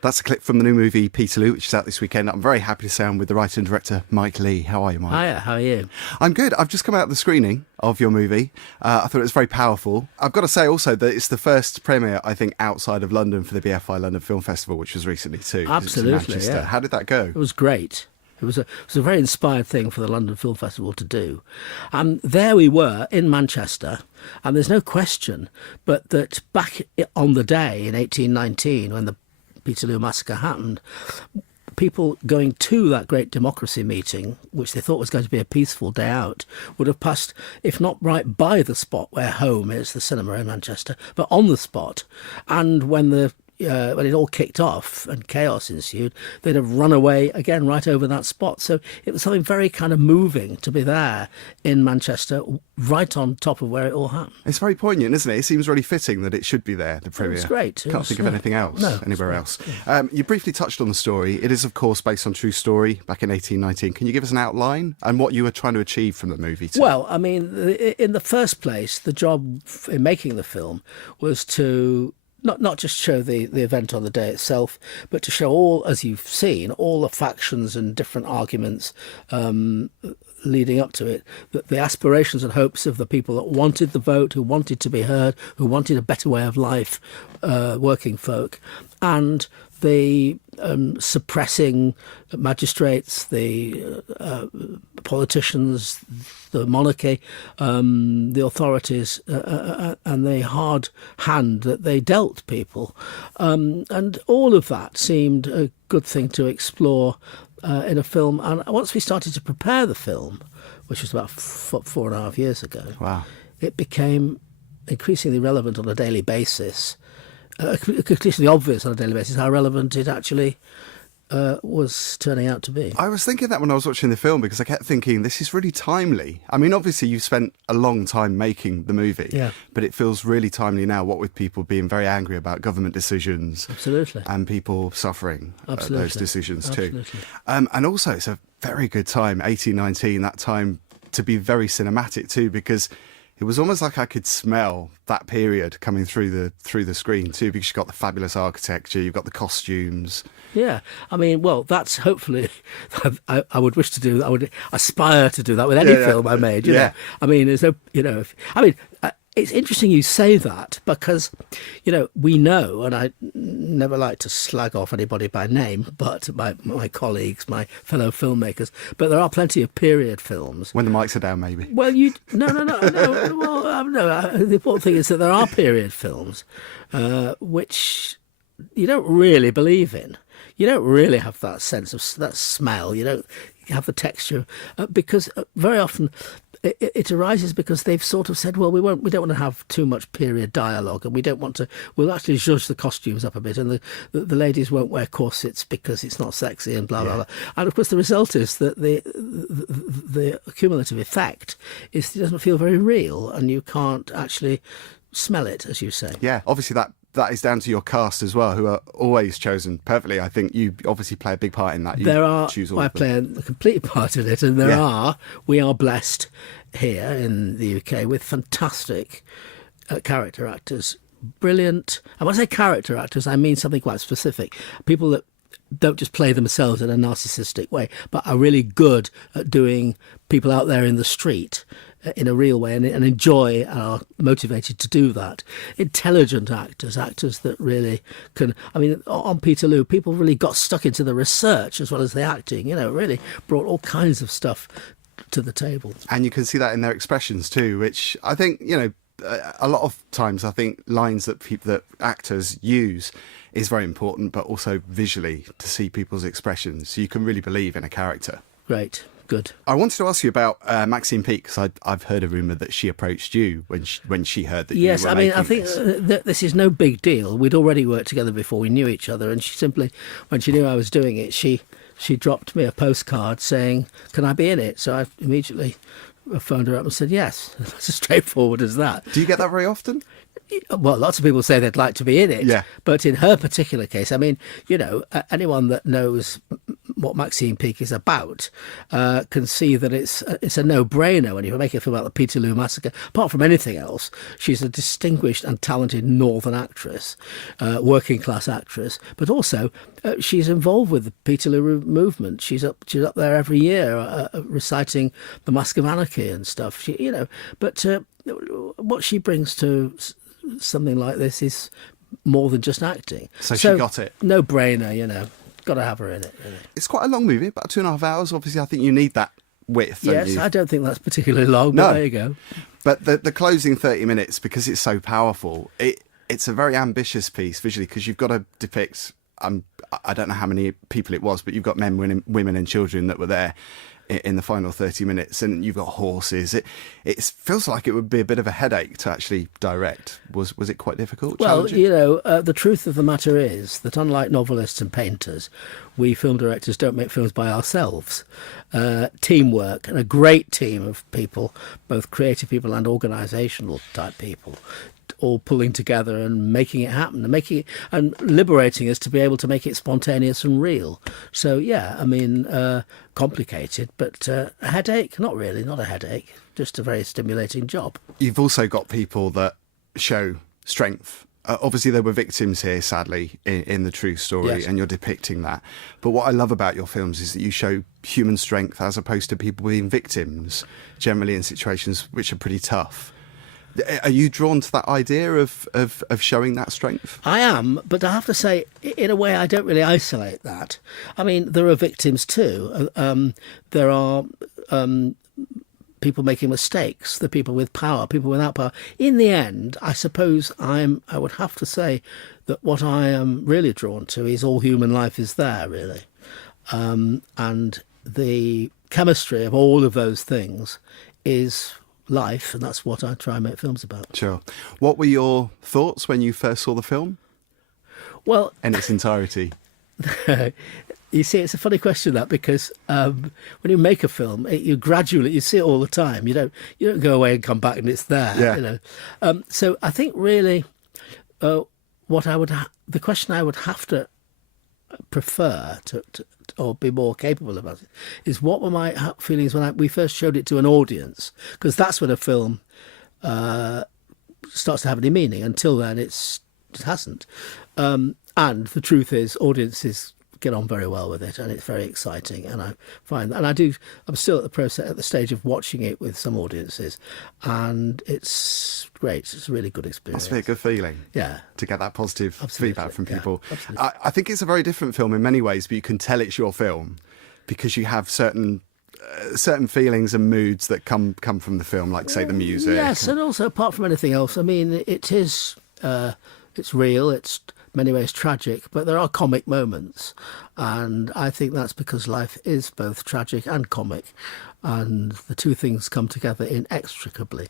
That's a clip from the new movie Peterloo, which is out this weekend. I'm very happy to say I'm with the writer and director Mike Leigh. How are you, Mike? Hiya, how are you? I'm good. I've just come out of the screening of your movie. I thought it was very powerful. I've got to say also that it's the first premiere, I think, outside of London for the BFI London Film Festival, which was recently too. Absolutely, yeah. How did that go? It was great. It was a very inspired thing for the London Film Festival to do. And there we were in Manchester, and there's no question but that back on the day in 1819, when the Peterloo Massacre happened, people going to that great democracy meeting, which they thought was going to be a peaceful day out, would have passed, if not right by the spot where home is, the cinema in Manchester, but on the spot. And when it all kicked off and chaos ensued, they'd have run away again right over that spot. So it was something very kind of moving to be there in Manchester, right on top of where it all happened. It's very poignant, isn't it? It seems really fitting that it should be there, the premiere. It's great. Can't think of anything else, anywhere else. Yeah. You briefly touched on the story. It is, of course, based on true story back in 1819. Can you give us an outline and what you were trying to achieve from the movie too? Well, I mean, in the first place, the job in making the film was to not just show the event on the day itself, but to show all, as you've seen, all the factions and different arguments leading up to it, the aspirations and hopes of the people that wanted the vote, who wanted to be heard, who wanted a better way of life, working folk, and the suppressing magistrates, the politicians, the monarchy, the authorities, and the hard hand that they dealt people. And all of that seemed a good thing to explore in a film. And once we started to prepare the film, which was about 4.5 years ago, wow, it became increasingly relevant on a daily basis. Completely obvious on a daily basis how relevant it actually was turning out to be. I was thinking that when I was watching the film, because I kept thinking, this is really timely. I mean, obviously you've spent a long time making the movie, yeah, but it feels really timely now, what with people being very angry about government decisions. Absolutely. And people suffering those decisions Absolutely. too. And also it's a very good time, 1819, that time to be very cinematic too, because it was almost like I could smell that period coming through the screen too, because you've got the fabulous architecture, you've got the costumes. Yeah, I mean, well, that's hopefully, I would wish to do, I would aspire to do that with any film I made, you know. I mean, there's no, it's interesting you say that because, we know, and I never like to slag off anybody by name, but my colleagues, my fellow filmmakers, but there are plenty of period films. When the mics are down, maybe. Well, no. Well, no. The important thing is that there are period films which you don't really believe in. You don't really have that sense of that smell. You don't have the texture because very often it arises because they've sort of said, well, we don't want to have too much period dialogue, and we don't want to. We'll actually zhuzh the costumes up a bit, and the ladies won't wear corsets because it's not sexy, and blah blah blah. And of course, the result is that the cumulative effect is it doesn't feel very real, and you can't actually smell it, as you say. Yeah, obviously that is down to your cast as well, who are always chosen perfectly. I think you obviously play a big part in that. I play a complete part in it, and we are blessed here in the UK with fantastic character actors, brilliant. And when I say character actors, I mean something quite specific. People that don't just play themselves in a narcissistic way, but are really good at doing people out there in the street in a real way and enjoy and are motivated to do that. Intelligent actors that really can. I mean, on Peterloo, people really got stuck into the research as well as the acting. Really brought all kinds of stuff to the table. And you can see that in their expressions too, which I think, a lot of times I think lines that actors use is very important, but also visually to see people's expressions. So you can really believe in a character. Great. Good. I wanted to ask you about Maxine Peake, because I've heard a rumour that she approached you when she heard that you were making this. Yes, I mean, I think that this is no big deal. We'd already worked together before we knew each other, and she simply, when she knew I was doing it, she dropped me a postcard saying, can I be in it? So I immediately phoned her up and said yes. It's as straightforward as that. Do you get that very often? Well, lots of people say they'd like to be in it, yeah. But in her particular case, I mean, anyone that knows what Maxine Peake is about, can see that it's a no-brainer when you make a film about the Peterloo Massacre. Apart from anything else, she's a distinguished and talented northern actress, working class actress, but also she's involved with the Peterloo movement. She's up there every year reciting the Mask of Anarchy and stuff. But what she brings to something like this is more than just acting. So she got it. No brainer, got to have her in it. Really. It's quite a long movie, about 2.5 hours. Obviously, I think you need that width. Yes, I don't think that's particularly long, but there you go. But the closing 30 minutes, because it's so powerful, it's a very ambitious piece visually, because you've got to depict, I don't know how many people it was, but you've got men, women and children that were there in the final 30 minutes, and you've got horses. It feels like it would be a bit of a headache to actually direct. Was it quite difficult? Well, the truth of the matter is that unlike novelists and painters, we film directors don't make films by ourselves. Teamwork, and a great team of people, both creative people and organisational type people, all pulling together and making it happen and liberating us to be able to make it spontaneous and real. So complicated, but a headache? Not really, not a headache, just a very stimulating job. You've also got people that show strength. Obviously there were victims here, sadly, in the true story, yes. And you're depicting that. But what I love about your films is that you show human strength as opposed to people being victims, generally in situations which are pretty tough. Are you drawn to that idea of showing that strength? I am, but I have to say, in a way, I don't really isolate that. I mean, there are victims too. There are people making mistakes, the people with power, people without power. In the end, I suppose I would have to say that what I am really drawn to is all human life is there, really. And the chemistry of all of those things is life, and that's what I try and make films about. Sure. What were your thoughts when you first saw the film? Well, in its entirety. You see, it's a funny question, that, because when you make a film, you see it all the time. You don't go away and come back and it's there. Yeah. So I think really, the question I would have to prefer to or be more capable about it is, what were my feelings when we first showed it to an audience? Because that's when a film starts to have any meaning. Until then, it hasn't. And the truth is, audiences get on very well with it, and it's very exciting. And I find that, and I'm still at the stage of watching it with some audiences, and it's great. It's a really good experience. Must be a good feeling. Yeah. To get that positive Absolutely. feedback from people. Yeah, absolutely. I think it's a very different film in many ways, but you can tell it's your film because you have certain feelings and moods that come from the film, like say the music. Yes, and also apart from anything else, I mean, it is it's real. It's in many ways tragic, but there are comic moments, and I think that's because life is both tragic and comic, and the two things come together inextricably,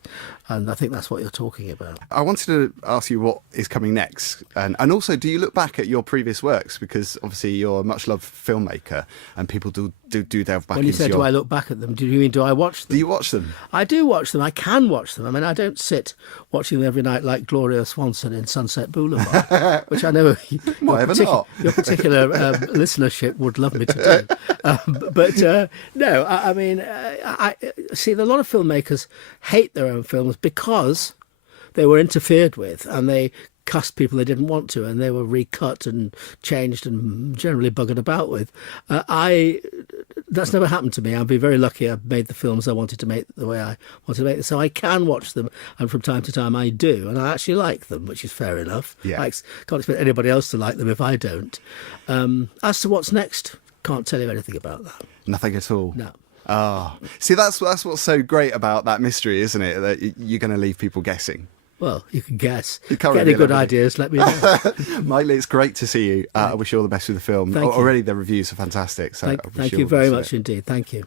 and I think that's what you're talking about. I wanted to ask you what is coming next, and also, do you look back at your previous works, because obviously you're a much loved filmmaker and people do delve back when you into say do I look back at them, do you mean do I watch them? Do you watch them? I do watch them. I can watch them. I mean, I don't sit watching them every night like Gloria Swanson in Sunset Boulevard, which I know your particular listenership would love me to do. No, I mean, I see a lot of filmmakers hate their own films because they were interfered with and they cast people they didn't want to, and they were recut and changed and generally buggered about with. That's never happened to me. I'd be very lucky I've made the films I wanted to make the way I wanted to make them. So I can watch them, and from time to time I do, and I actually like them, which is fair enough. Yeah. I can't expect anybody else to like them if I don't. As to what's next, can't tell you anything about that. Nothing at all? No. See, that's what's so great about that mystery, isn't it? That you're going to leave people guessing. Well, you can guess. You can't Get really any good elaborate. ideas, let me know. Mike Leigh, it's great to see you. I wish you all the best with the film. Thank you. Already the reviews are fantastic. So Thank you very much indeed. Thank you.